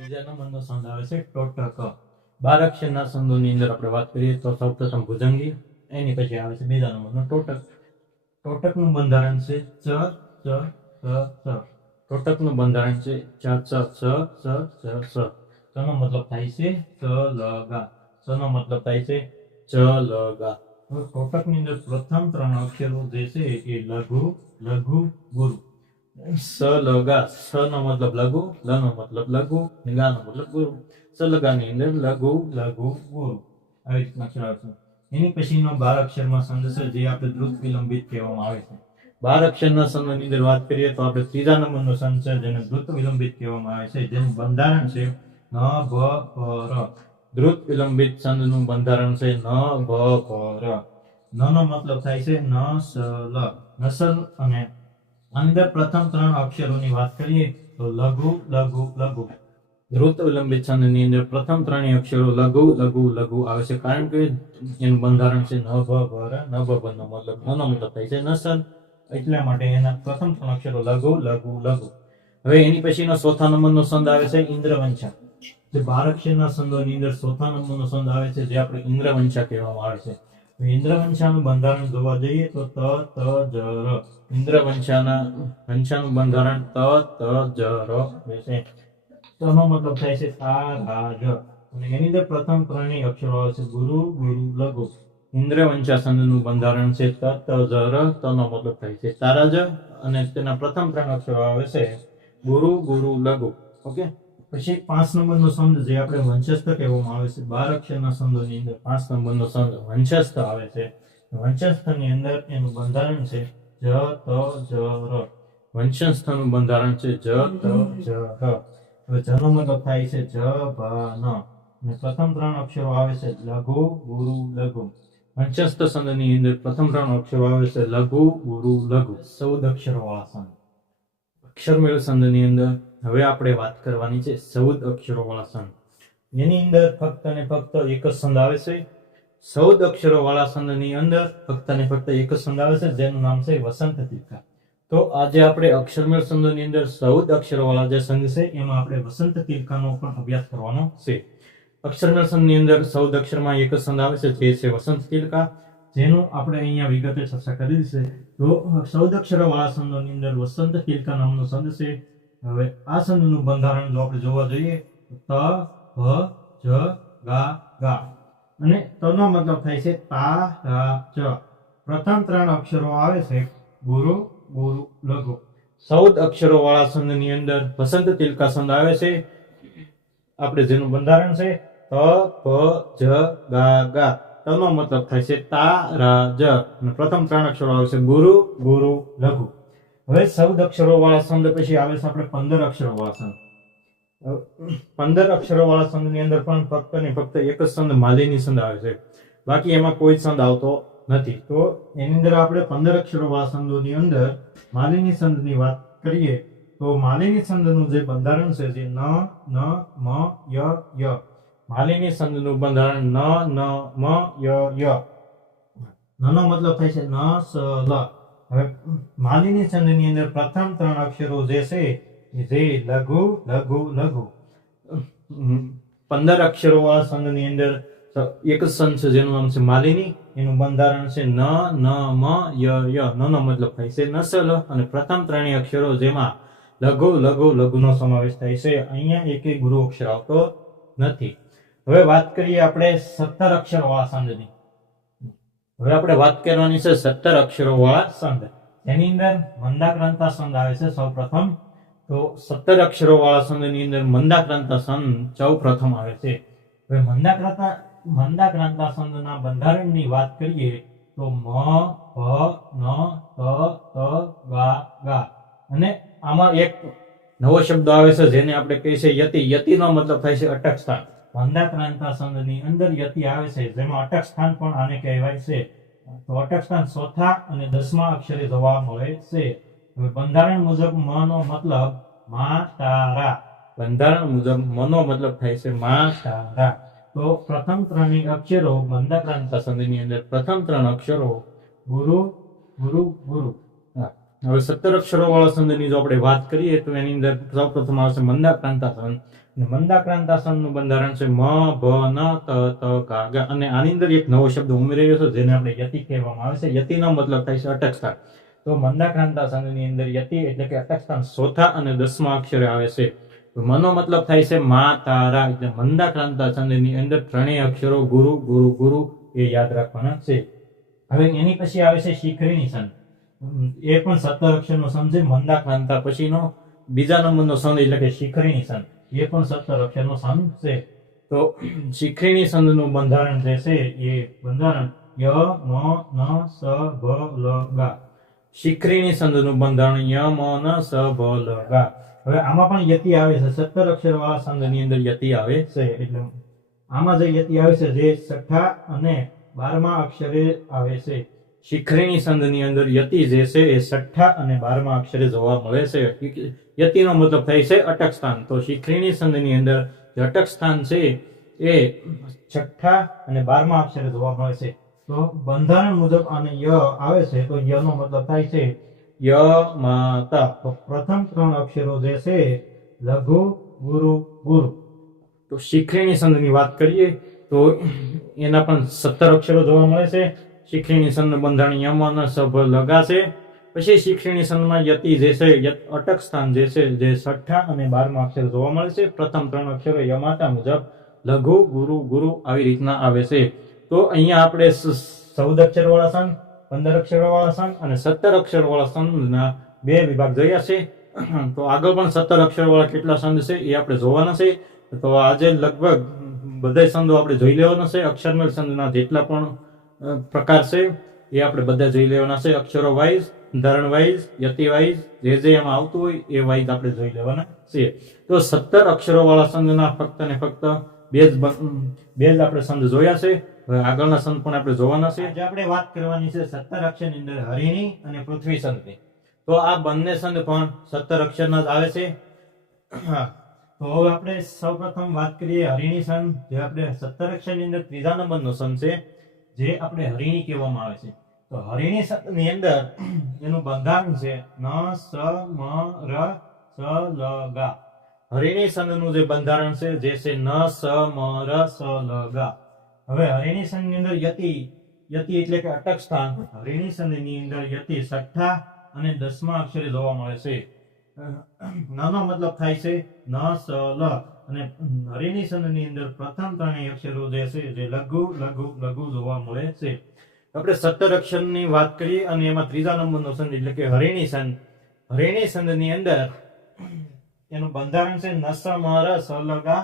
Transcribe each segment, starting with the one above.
બીજા નંબરનો સંદ આવે છે ટોટક. 12 અક્ષરના સંદોની અંદર આપણે વાત કરીએ તો સૌપ્રથમ ભુજંગી, એની પછી આવે છે બીજા નંબરનો ટોટક. ટોટકનું બંધારણ છે ચ ચ ચ ચ. ટોટકનું બંધારણ છે ચ ચ ચ ચ ચ ચ. ચનો મતલબ થાય છે ચ લ ગા. ચનો મતલબ થાય છે ચ લ ગા. ટોટકની અંદર પ્રથમ 3 અક્ષરો જે છે એ લઘુ, લઘુ, ગુરુ. સ લ ગા. સ નો મતલબ લઘુ, લ નો મતલબ લઘુ, ગા નો મતલબ ગુરુ. સ લ ગા ની અંદર લઘુ, લઘુ, ગુરુ આવી રીતના અક્ષર આવશે. એની પછીનો 12 અક્ષરમાં સંદ છે જે આપણે દ્રુત વિલંબિત કહેવામાં આવે છે. 12 અક્ષરના સંદની અંદર વાત કરીએ તો આપણે ત્રીજા નંબરનો સંદ છે જેને દ્રુત વિલંબિત કહેવામાં આવે છે, જેનું બંધારણ છે ન ભ પ ર. દ્રુત વિલંબિત સંદનું બંધારણ છે ન ભ પ ર. ન નો મતલબ થાય છે નસલ, નસલ. અને અંદર પ્રથમ 3 અક્ષરોની વાત કરીએ તો લઘુ, લઘુ, લઘુ. દ્રુત વિલંબિત છંદની અંદર પ્રથમ 3 અક્ષરો લઘુ, લઘુ, લઘુ આવે છે, કારણ કે એનું બંધારણ છે ન ભ પ ર. ન ભ પ નો મતલબ નો મતલબ થાય છે નસલ, એટલા માટે એના પ્રથમ 3 અક્ષરો લઘુ, લઘુ, લઘુ. હવે એની પછીનો ચોથા નંબરનો સંદ આવે છે ઇન્દ્રવંશા. જે 12 અક્ષરના સંદોની અંદર ચોથા નંબરનો સંદ આવે છે જે આપણે ઇન્દ્રવંશા કહેવામાં આવે છે. ઇન્દ્રવંશાનું બંધારણ જોવા જઈએ તો ત ત જ ર. વંશાનું બંધારણ ત ત જ ર રહેશે. તનો મતલબ થાય છે તા રા જ. અને એની અંદર પ્રથમ 3 અક્ષરો આવે છે ગુરુ, ગુરુ, લઘુ. ઇન્દ્રવંશા સંદનું બંધારણ છે ત ત જ ર. તનો મતલબ થાય છે તારાજ. અને તેના પ્રથમ 3 અક્ષરો આવે છે ગુરુ, ગુરુ, લઘુ. ઓકે. પછી 5 નંબરનો સંદ જે આપણે વંશસ્થ કહેવામાં આવે છે. 12 અક્ષરના સંદોની અંદર 5 નંબરનો સંદ વંશસ્થ આવે છે. વંશસ્થની અંદર એનું બંધારણ છે જ ત જ ર. વંશસ્થનું બંધારણ છે જ ત જ ર. હવે જનો મતલબ થાય છે જ ભા ન. અને પ્રથમ 3 અક્ષરો આવે છે લઘુ, ગુરુ, લઘુ. વંશસ્થ સંદની અંદર પ્રથમ 3 અક્ષરો આવે છે લઘુ, ગુરુ, લઘુ. 14 અક્ષરો વાળા સંદ. અક્ષરમેળ સંદની અંદર હવે આપણે વાત કરવાની છે 14 અક્ષરો વાળા સંદ. એની અંદર ફક્ત ને ફક્ત એક જ સંદ આવે છે. 14 અક્ષરો વાળા સંદની અંદર ફક્ત ને ફક્ત એક જ સંદ આવે છે જેનું નામ છે વસંત તીર્થા. તો આજે આપણે અક્ષરમેળ સંદની અંદર 14 અક્ષરો વાળા જે સંદ છે એમાં આપણે વસંત તીર્થાનો પણ અભ્યાસ કરવાનો છે. અક્ષરમેળ સંદની અંદર 14 અક્ષરમાં એક જ સંદ આવે છે જે છે વસંત તીર્થા, જેનું આપણે અહીંયા વિગતે ચર્ચા કરી છે. તો 14 અક્ષરો વાળા સંદોની અંદર વસંત તીર્થા નામનો સંદ છે. હવે આ સંદનું બંધારણ જો આપણે જોવા જઈએ ત ભ જ ગા ગા. અને તનો મતલબ થાય છે તા રા ચ. પ્રથમ 3 અક્ષરો આવે છે ગુરુ, ગુરુ, લઘુ. 14 અક્ષરો વાળા સંદની અંદર વસંત તિલકા સંદ આવે છે. આપણે જેનું બંધારણ છે ત પ જ ગા ગા. તનો મતલબ થાય છે તા રા જ. અને પ્રથમ 3 અક્ષરો આવે છે ગુરુ, ગુરુ, લઘુ. હવે 14 અક્ષરો વાળા સંદ પછી આવે છે આપણે 15 અક્ષરો વાળા સંદ. 15 અક્ષરો વાળા સંદની અંદર પણ ફક્ત ને ફક્ત એક જ સંદ માલિની સંદ આવે છે, બાકી એમાં કોઈ સંદ આવતો નથી. તો એની અંદર આપણે 15 અક્ષરો વાળા સંદોની અંદર માલિની સંદની વાત કરીએ તો માલિની સંદનું જે બંધારણ છે જે ન ન મ ય ય. માલિની સંદનું બંધારણ ન ન મ ય ય. નનો મતલબ થાય છે ન સ લ. હવે માલિની સંદની અંદર પ્રથમ 3 અક્ષરો જે છે જે લઘુ, લઘુ, લઘુ. 15 અક્ષરો વાળા સંદની અંદર એક જ સંદ છે જેનું નામ છે માલિની. એનું બંધારણ છે ન ન મ ય ય. ન નો મતલબ થાય છે નસલ. અને પ્રથમ 3 અક્ષરો જેમાં લઘુ, લઘુ, લઘુનો સમાવેશ થાય છે. અહીંયા એક ગુરુ અક્ષર આવતો નથી. હવે વાત કરીએ આપણે 17 અક્ષરો વાળા સંદની. હવે આપણે વાત કરવાની છે 17 અક્ષરો વાળા સંદ. એની અંદર મંદાક્રાંતા સંદ આવે છે સૌ પ્રથમ. તો 17 અક્ષરો વાળા સંદની અંદર મંદાક્રાંતા સંદ સૌ પ્રથમ આવે છે. હવે મંદાક્રાંતા સંદના બંધારણની વાત કરીએ તો મ ભ ન ત ત ગા ગા. અને આમાં એક નવો શબ્દ આવે છે જેને આપણે કહીએ છીએ યતિ. યતિનો મતલબ થાય છે અટક સ્થાન. મંદાક્રાંતા સંદની અંદર યતિ આવે છે જેમાં અટક સ્થાન પણ આને કહેવાય છે. તો અટક સ્થાન ચોથા અને 10મા અક્ષરે જોવા મળે છે. હવે બંધારણ મુજબ મ નો મતલબ મા તારા. બંધારણ મુજબ મ નો મતલબ થાય છે મા તારા. તો પ્રથમ 3 અક્ષરો મંદાક્રાંતા સંદની અંદર પ્રથમ 3 અક્ષરો ગુરુ, ગુરુ, ગુરુ. હવે 17 અક્ષરો વાળા સંદની જો આપણે વાત કરીએ તો એની અંદર સૌપ્રથમ આવશે મંદાક્રાંતા સંદ. અને મંદાક્રાંતાસનનું બંધારણ છે મ ભ ન ત ત કા ગા. અને આની અંદર એક નવો શબ્દ ઉમેરાયો છે જેને આપણે યતિ કહેવામાં આવે છે. યતિનો મતલબ થાય છે અટક સ્થાન. તો મંદાક્રાંતાસનની અંદર યતિ એટલે કે અટક સ્થાન ચોથા અને 10મા અક્ષરે આવે છે. મનો મતલબ થાય છે મા તારા. એટલે મંદાક્રાંતાસનની અંદર ત્રણેય અક્ષરો ગુરુ ગુરુ ગુરુ એ યાદ રાખવાના છે. હવે એની પછી આવે છે શિખરીણી છંદ. એ પણ 17 અક્ષરનો છંદ છે. મંદાક્રાંતા પછીનો બીજા નંબરનો છંદ એટલે કે શિખરીણી છંદ. એ પણ 17 અક્ષરનો છંદ છે. તો શિખરીણી છંદનું બંધારણ જે છે એ બંધારણ ય મ ન સ ભ લ ગા. શિખરીણી છંદનું બંધારણ ય મ ન સ ભ લ ગા. હવે આમાં પણ યતિ આવે છે. 17 અક્ષર વાળા છંદની અંદર યતિ આવે છે. એટલે આમાં જે યતિ આવે છે જે છઠ્ઠા અને 12મા અક્ષરે આવે છે. શિખરીણી છંદની અંદર યતિ જે છે એ છઠ્ઠા અને 12મા અક્ષરે જોવા મળે છે. યતિનો મતલબ થાય છે અટક સ્થાન. તો શિખરીણી છંદની અંદર જે અટક સ્થાન છે એ છઠ્ઠા અને 12મા અક્ષરે જોવા મળે છે. તો બંધારણ મુજબ આને ય આવે છે તો ય નો મતલબ થાય છે ય માતા. તો પ્રથમ 3 અક્ષરો જે છે લઘુ ગુરુ ગુરુ. તો શિખરીણી છંદની વાત કરીએ તો એના પણ 17 અક્ષરો જોવા મળે છે. શિખરીણી છંદનું બંધારણ યમ ન સ ભ લગા છે. પછી શિખરીણી છંદમાં યતિ જે છે અટક સ્થાન જે છે જે છઠ્ઠા અને 12મા અક્ષર જોવા મળે છે. પ્રથમ 3 અક્ષરો યમાતા મુજબ લઘુ ગુરુ ગુરુ આવી રીતના આવે છે. તો અહીંયા આપણે 14 અક્ષર વાળા છંદ, 15 અક્ષર વાળા છંદ અને 17 અક્ષર વાળા છંદના 2 વિભાગ જોયા છે. તો આગળ પણ 17 અક્ષર વાળા કેટલા છંદ છે એ આપણે જોવાના છે. તો આજે લગભગ બધા છંદો આપણે જોઈ લેવાના છે. અક્ષરમેળ છંદના જેટલા પણ પ્રકાર છે એ આપણે બધા જોઈ લેવાના છે. અક્ષરો વાઇઝ, ધારણ વાઇઝ, યતિ વાઇઝ, જે એમાં આવતું હોય એ વાઇઝ આપણે જોઈ લેવાના છે. તો 17 અક્ષરો વાળા છંદના ફક્ત ને ફક્ત બે જ આપણે છંદ જોયા છે. હવે આગળના છંદ પણ આપણે જોવાના છે. આજે આપણે વાત કરવાની છે 17 અક્ષરની અંદર હરિણી અને પૃથ્વી છંદની. તો આ બંને છંદ પણ 17 અક્ષરના જ આવે છે. તો હવે આપણે સૌપ્રથમ વાત કરીએ હરિણી છંદ, જે આપણે 17 અક્ષરની અંદર ત્રીજા નંબરનો છંદ છે, જે આપણે હરિણી કહેવામાં આવે છે. તો હરિણી છંદની અંદર એનું બંધારણ છે ન સ મ ર સ લ ગા. હરિણી છંદનું જે બંધારણ છે જે છે ન સ મ ર સ લ ગા. હવે હરિણી છંદની અંદર યતિ એટલે કે અટક સ્થાન. હરિણી છંદની અંદર યતિ છઠ્ઠા અને 10મા અક્ષરે જોવા મળે છે. નનો મતલબ થાય છે ન સ લ. અને હરિણી છંદની અંદર પ્રથમ 3 અક્ષરો જે છે જે લઘુ લઘુ લઘુ જોવા મળે છે. આપણે 17 અક્ષરની વાત કરીએ અને એમાં ત્રીજા નંબરનો છંદ એટલે કે હરિણી છંદ. હરિણી છંદની અંદર એનું બંધારણ છે ન સ મ ર સ લ ગા.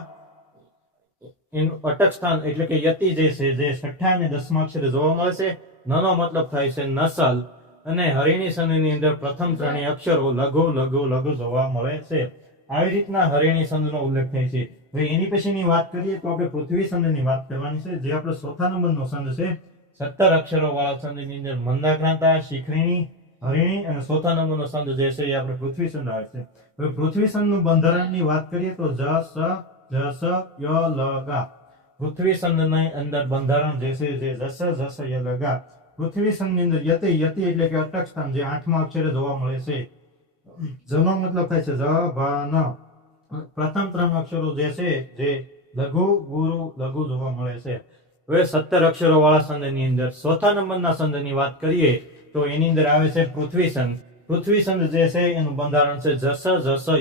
એનું અટક સ્થાન એટલે કે યતિ જે છે જે છઠ્ઠા અને 10મા અક્ષરે જોવા મળે છે. નનો મતલબ થાય છે નસલ. અને હરિણી છંદની અંદર પ્રથમ 3 અક્ષરો લઘુ લઘુ લઘુ જોવા મળે છે. આવી રીતના હરિણી છંદનો ઉલ્લેખ થાય છે. હવે એની પછીની વાત કરીએ તો આપણે પૃથ્વી છંદની વાત કરવાની છે, જે આપણો ચોથા નંબરનો છંદ છે. 17 અક્ષરો વાળા છંદની અંદર મંદાક્રાંતા, શિખરીણી, હરિણી અને ચોથા નંબરનો છંદ જે છે એ આપણે પૃથ્વી છંદ આવે છે. હવે પૃથ્વી છંદનું બંધારણની વાત કરીએ તો જ સ ય લ ગા. પૃથ્વી છંદની અંદર બંધારણ જે છે જે જસ ય લ ગા. પૃથ્વી છંદની અંદર યતિ એટલે કે અટક સ્થાન જે 8મા અક્ષરે જોવા મળે છે. જનો મતલબ થાય છે જ ભ ન. પ્રથમ 3 અક્ષરો જે છે જે લઘુ ગુરુ લઘુ જોવા મળે છે. હવે 17 અક્ષરો વાળા છંદની અંદર ચોથા નંબરના છંદની વાત કરીએ તો એની અંદર આવે છે પૃથ્વી છંદ. પૃથ્વી છંદ જે છે એનું બંધારણ છે જસ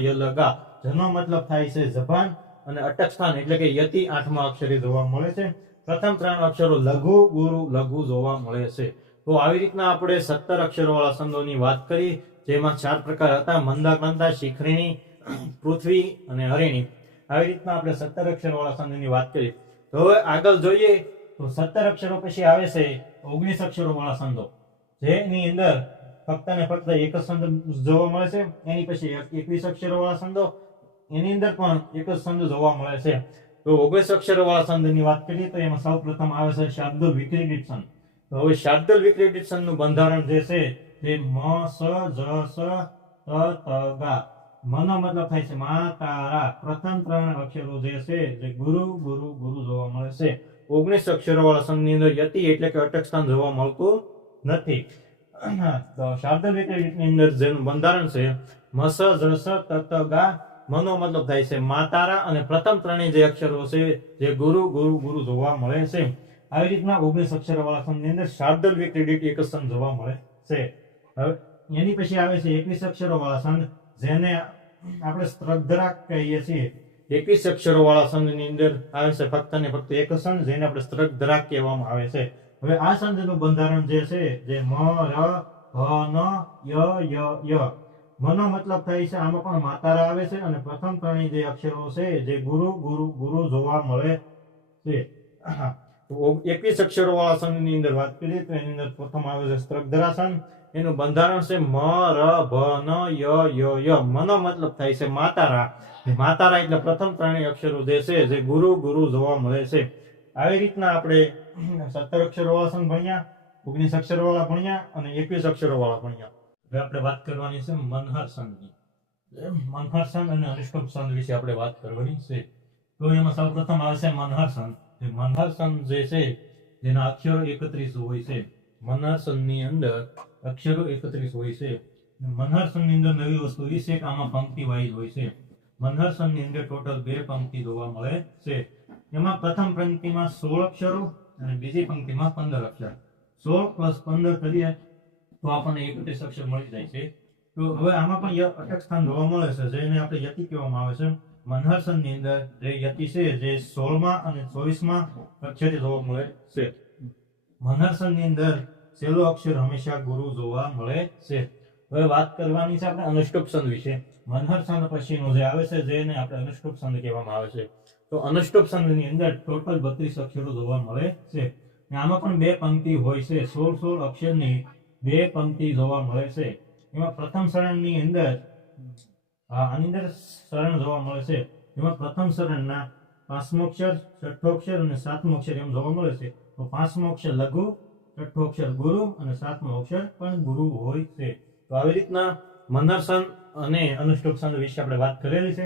ય લ ગા. જનો મતલબ થાય છે જબાન અને અટક સ્થાન એટલે કે યતિ 8મા અક્ષરે જોવા મળે છે. પ્રથમ 3 અક્ષરો લઘુ ગુરુ લઘુ જોવા મળે છે. તો આવી રીતના આપણે 17 અક્ષરો વાળા છંદોની વાત કરી, જેમાં 4 પ્રકાર હતા: મંદાક્રાંતા, શિખરીણી, પૃથ્વી અને હરિણી. આવી રીતના આપણે 17 અક્ષરો વાળા છંદની વાત કરી. તો હવે આગળ જોઈએ તો 17 અક્ષરો પછી આવે છે 19 અક્ષરો વાળા છંદો, જેની અંદર ફક્ત ને ફક્ત એક જ છંદ જોવા મળે છે. એની પછી 21 અક્ષરો વાળા છંદો, એની અંદર પણ એક જ છંદ જોવા મળે છે. તો 19 અક્ષરો વાળા છંદની વાત કરીએ તો એમાં સૌપ્રથમ આવે છે શાર્દુલ વિક્રીડિત છંદ. તો હવે શાર્દુલ વિક્રીડિત છંદનું બંધારણ જે છે તે મ સ જ સ ત ત ગા. મનો મતલબ થાય છે મા તારા. પ્રથમ 3 અક્ષરો જે છે જે ગુરુ ગુરુ ગુરુ જોવા મળે છે. 19 અક્ષરો વાળા છંદની અંદર યતિ એટલે કે અટક સ્થાન જોવા મળતું નથી. તો શાર્દુલ વિક્રીડિતની અંદર જેનું બંધારણ છે મ સ જ સ ત ત ગા. મનો મતલબ થાય છે માતારા, અને પ્રથમ ત્રણેય જે અક્ષરો છે જે ગુરુ ગુરુ ગુરુ જોવા મળે છે. આવી રીતના 19 અક્ષરો વાળા સંઘની અંદર શાર્દૂલ ક્રેડિટ એક જ સંઘ જોવા મળે છે. હવે એની પછી આવે છે 21 અક્ષરો વાળા સંઘ, જેને આપણે સ્ત્રગ્ધરાગ કહીએ છીએ. 21 અક્ષરો વાળા સંઘની અંદર આવે છે ફક્ત ને ફક્ત એક સંઘ, જેને આપણે સ્ત્રગ્ધરાગ કહેવામાં આવે છે. હવે આ સંઘનું બંધારણ જે છે જે મ ર ભ ન ય ય ય. મનો મતલબ થાય છે આમાં પણ માતારા આવે છે, અને પ્રથમ ત્રણેય જે અક્ષરો છે જે ગુરુ ગુરુ ગુરુ જોવા મળે છે. 21 અક્ષરો વાળા સંઘની અંદર વાત કરીએ તો એની અંદર પ્રથમ આવે છે સ્ત્રગ્ધરા સંઘ. એનું બંધારણ છે મ ર ભ ન ય ય ય. મનો મતલબ થાય છે માતારા. માતારા એટલે પ્રથમ ત્રણેય અક્ષરો જે છે જે ગુરુ ગુરુ જોવા મળે છે. આવી રીતના આપણે 17 અક્ષરો વાળા સંઘ ભણ્યા, 19 અક્ષરો વાળા ભણ્યા, અને 21 અક્ષરો વાળા ભણ્યા. હવે આપણે વાત કરવાની છે મનહર સંઘની. મનહર સંઘ અને અનુષ્ટુપ સંઘ વિશે આપણે વાત કરવાની છે. તો એમાં સૌપ્રથમ આવે છે મનહર સંઘ. મનહર સંઘ જે છે જેના અક્ષરો 31 હોય છે. મનહર સંઘની અંદર અક્ષરો 31 હોય છે. મનહર સંઘની અંદર નવી વસ્તુ એ છે કે આમાં પંક્તિ વાઇઝ હોય છે. મનહર સંઘની અંદર ટોટલ 2 પંક્તિ જોવા મળે છે. એમાં પ્રથમ પંક્તિમાં 16 અક્ષરો અને બીજી પંક્તિમાં 15 અક્ષર. 16 + 15 કરીએ તો આપણને 31 અક્ષર મળી જાય છે. તો હવે આમાં પણ અટક સ્થાન જોવા મળે છે, જેને આપણે યતિ કહેવામાં આવે છે. મનહર સંઘની અંદર જે યતિ છે જે 16મા અને 24મા અક્ષરે જોવા મળે છે. મનહર સંઘની અંદર છેલ્લો અક્ષર હંમેશા ગુરુ જોવા મળે છે. હવે વાત કરવાની છે આપણે અનુષ્ટુપ સંઘ વિશે. મનહર સંઘ પછીનો જે આવે છે જેને આપણે અનુષ્ટુપ સંઘ કહેવામાં આવે છે. તો અનુષ્ટુપ સંઘની અંદર ટોટલ 32 અક્ષરો જોવા મળે છે. આમાં પણ 2 પંક્તિ હોય છે. 16 અક્ષરની 2 પંક્તિ જોવા મળે છે. એમાં પ્રથમ શરણની અંદર આની અંદર શરણ જોવા મળે છે. એમાં પ્રથમ શરણના 5મો અક્ષર, 6ઠ્ઠો અક્ષર અને 7મો અક્ષર એમ જોવા મળે છે. તો 5મો અક્ષર લઘુ, 6ઠ્ઠો અક્ષર ગુરુ અને 7મો અક્ષર પણ ગુરુ હોય છે. તો આવી રીતના મનહર સંઘ અને અનુષ્ટુપ સંઘ વિશે આપણે વાત કરેલી છે.